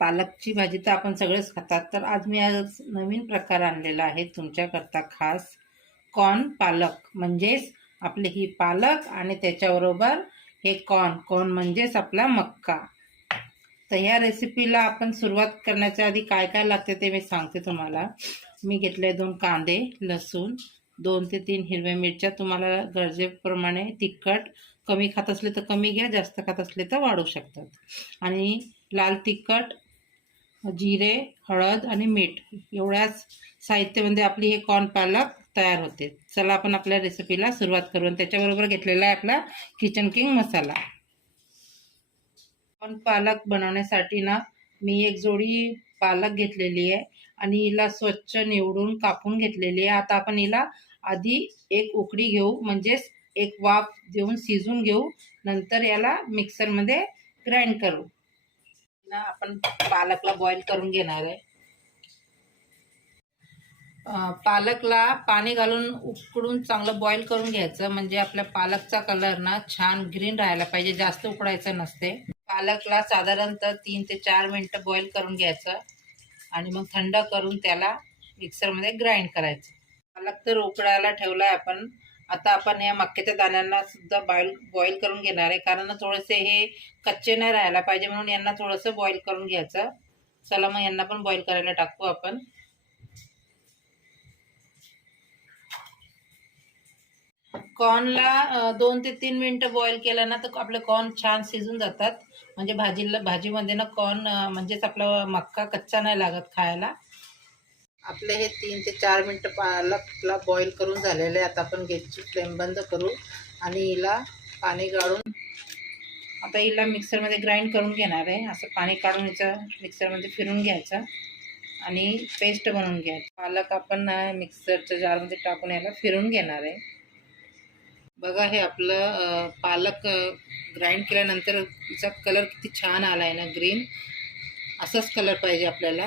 पालकची भाजी तर आपण सगळेच खातात. तर आज मी आज नवीन प्रकार आणलेला आहे. तुमच्याकरता खास कॉर्न पालक. म्हणजेच आपली ही पालक आणि त्याच्याबरोबर हे कॉर्न. कॉर्न म्हणजेच आपला मक्का. तर ह्या रेसिपीला आपण सुरुवात करण्याच्या आधी काय काय लागते ते मी सांगते तुम्हाला. मी घेतले दोन कांदे लसूण दोन ते तीन हिरव्या मिरच्या. तुम्हाला गरजेप्रमाणे तिखट कमी खात असले तर कमी घ्या जास्त खात असले तर वाढू शकतात. आणि लाल तिखट जिरे हळद आणि मीठ. एवढ्याच साहित्यामध्ये आपली हे कॉर्न पालक तयार होते. चला आपण आपल्या रेसिपीला सुरुवात करू. आणि त्याच्याबरोबर घेतलेला आहे आपला किचन किंग मसाला. कॉर्न पालक बनवण्यासाठी ना मी एक जोडी पालक घेतलेली आहे. आणि हिला स्वच्छ निवडून कापून घेतलेली आहे. आता आपण हिला आधी एक उकडी घेऊ. म्हणजेच एक वाफ देऊन शिजून घेऊ. नंतर याला मिक्सरमध्ये ग्राइंड करू. ना आपण पालकला बॉईल करून घेणार आहे. पालकला पाणी घालून उकडून चांगलं बॉईल करून घ्यायचं. म्हणजे आपल्या पालकचा कलर ना छान ग्रीन राहायला पाहिजे जास्त उकडायचं नसते. पालकला साधारणतः तीन ते चार मिनटं बॉईल करून घ्यायचं. आणि मग थंड करून त्याला मिक्सरमध्ये ग्राइंड करायचं. पालक तर उकडायला ठेवला आहे आपण. आता आपण या मक्याच्या दाण्यांना सुद्धा बॉईल बॉईल करून घेणार आहे. कारण थोडेसे हे कच्चे नाही राहायला पाहिजे म्हणून यांना थोडंसं बॉईल करून घ्यायचं. चला मग यांना पण बॉईल करायला टाकू आपण. कॉर्नला दोन ते तीन मिनटं बॉईल केलं ना तर आपले कॉर्न छान शिजून जातात. म्हणजे भाजीला भाजीमध्ये ना कॉर्न म्हणजेच आपला मक्का कच्चा नाही लागत खायला. आपले हे तीन ते चार मिनटं पालकला बॉईल करून झालेले आहे. आता आपण गॅसची फ्लेम बंद करू आणि हिला पाणी गाळून आता हिला मिक्सरमध्ये ग्राइंड करून घेणार आहे. असं पाणी काढून हिचं मिक्सरमध्ये फिरून घ्यायचं आणि पेस्ट बनवून घ्यायचं. पालक आपण मिक्सरच्या जारमध्ये टाकून याला फिरून घेणार आहे. बघा हे आपलं पालक ग्राइंड केल्यानंतर तिचा कलर किती छान आला आहे ना ग्रीन असाच कलर पाहिजे आपल्याला.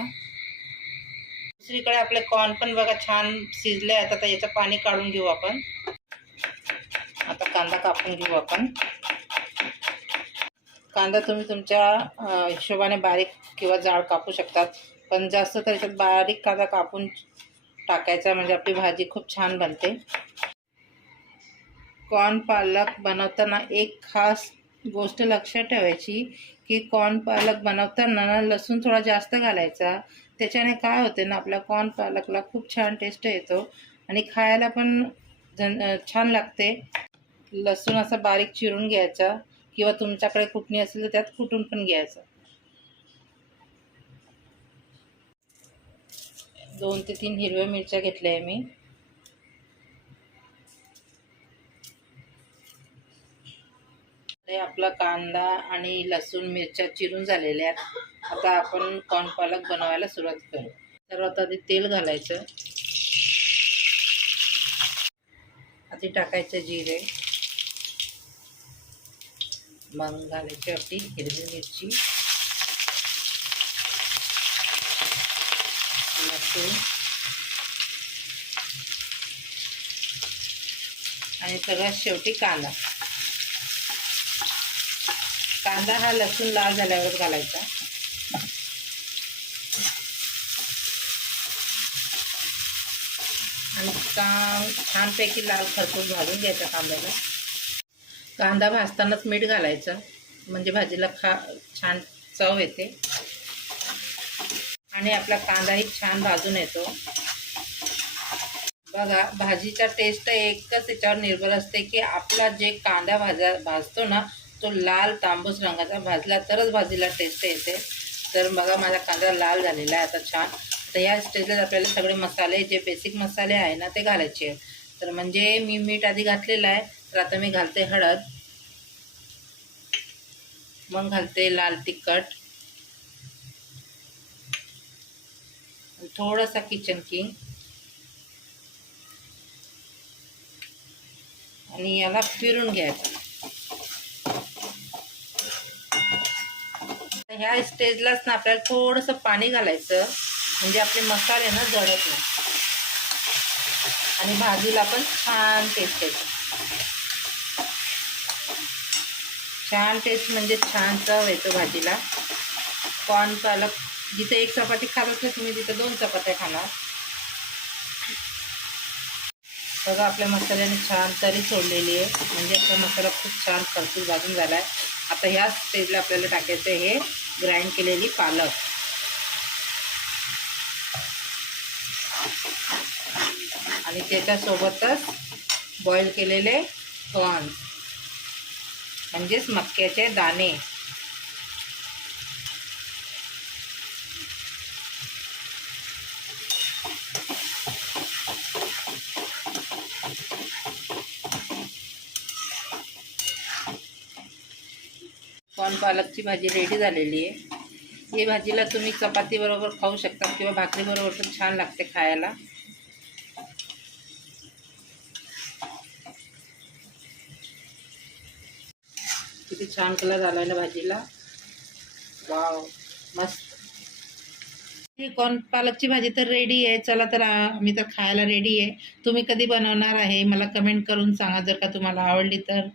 दुसरीकडे आपले कॉर्न पण बघा छान शिजले आहेत. आता याचं पाणी काढून घेऊ आपण. आता कांदा कापून घेऊ आपण. कांदा तुम्ही तुमच्या हिशोबाने बारीक किंवा जाड कापू शकतात. पण जास्त तर याच्यात बारीक कांदा कापून टाकायचा म्हणजे आपली भाजी खूप छान बनते. कॉर्न पालक बनवताना एक खास गोष्ट लक्षात ठेवायची की कॉर्न पालक बनवताना लसूण थोडा जास्त घालायचा. त्याच्याने काय होते ना आपला कॉर्न पालकला खूप छान टेस्ट येतो आणि खायला पण झन छान लागते. लसूण असा बारीक चिरून घ्यायचा किंवा तुमच्याकडे कुटणी असेल तर त्यात कुटून पण घ्यायचं. दोन ते तीन हिरव्या मिरच्या घेतल्या आहे मी. हे आपला कांदा आणि लसूण मिरच्या चिरून झालेल्या आहेत. आता आपण कॉर्न पालक बनवायला सुरुवात करू. सर्वात आधी तेल घालायचं. आधी टाकायचं जिरे. मग घालायची आपली हिरवी मिरची. लसूण. आणि सगळ्यात शेवटी कांदा. कांदा हा लसूण लाल झाल्यावर घालायचा. आणि का छानपैकी लाल खरपूस भाजून घ्यायचा कांद्याला. कांदा भाजतानाच मीठ घालायचं. म्हणजे भाजीला खा छान चव येते. आणि आपला कांदाही छान भाजून येतो. बघा भाजीचा टेस्ट एकच याच्यावर निर्भर असते की आपला जे कांदा भाजा भाजतो ना तो लाल तांबूस रंगाचा भाजला तरच भाजीला टेस्ट येते. तर बघा माझा कांदा लाल झालेला आहे आता छान. तर ह्या स्टेजला आपल्याला सगळे मसाले जे बेसिक मसाले आहे ना ते घालायचे तर म्हणजे मी मीठ आधी घातलेलं आहे तर आता मी घालते हळद. मग घालते लाल तिखट. थोडासा किचन किंग आणि याला फिरून घ्यायचं. ह्या स्टेजलाच ना आपल्याला थोडंसं पाणी घालायचं. म्हणजे आपले मसाले ना जळत नाही. आणि भाजीला पण छान टेस्ट येते. छान टेस्ट म्हणजे छान चव येतो भाजीला. कॉर्न पालक जिथे एक चपाती खात असते तुम्ही तिथे दोन चपात्या खाणार. बघा आपल्या मसाल्याने छान तरी सोडलेली आहे. म्हणजे आपला मसाला खूप छान खरपूस भाजून झाला आहे आता ह्या स्टेजला आपल्याला टाकायचं आहे हे ग्राइंड केलेली पालक. आणि त्याच्यासोबतच बॉईल केलेले कॉर्न म्हणजेच मक्याचे दाणे. कॉर्न पालकची भाजी रेडी झालेली आहे. ही भाजीला तुम्ही चपातीबरोबर खाऊ शकता किंवा भाकरीबरोबर पण छान लागते खायला. किती छान कलर आला ना भाजीला. वाव मस्त. ही कॉर्न पालकची भाजी तर रेडी आहे. चला तर आम्ही मी तर खायला रेडी आहे. तुम्ही कधी बनवणार आहे? मला कमेंट करून सांगा जर का तुम्हाला आवडली तर.